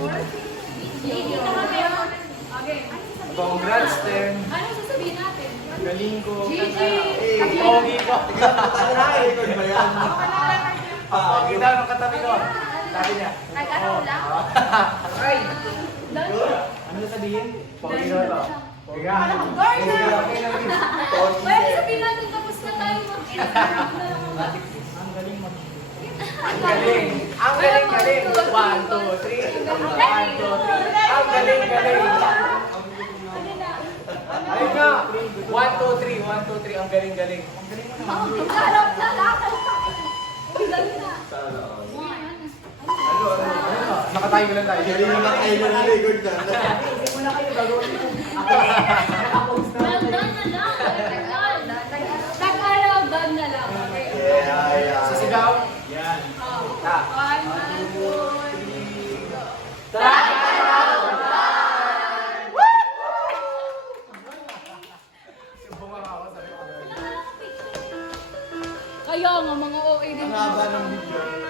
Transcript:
Okay. Congrats, Ten. Anong sasabihin natin? Galing ko. Gigi! Pogi ko. Record ba yan? Pogi daw ng katabi ko. Sabi niya. Nag-araw lang? Ay! Dahil Ano sabihin? Pogi daw to. Pogi ka. Pwede sabihin natin tapos na tayo mag-Instagram na lang. Ang galing mo. Ang galing. Ang galing, galing. 1, 2, 3. 1, 2, 3. Ang galing, galing. Ayun nga. 1, 2, 3. 1, 2, 3. Ang galing, galing. Ang galing mo naman. Mag-araw na lang. Dali na. Nakatayo lang tayo. Galing naman kayo na record na. Hindi mo na kayo gagawin. Well done na lang. Tag-araw done na lang. Okay. Sisigaw? Yan. Ta. 1, 2, 3, go. Kaya nga mga OA din. Ang haba ng video.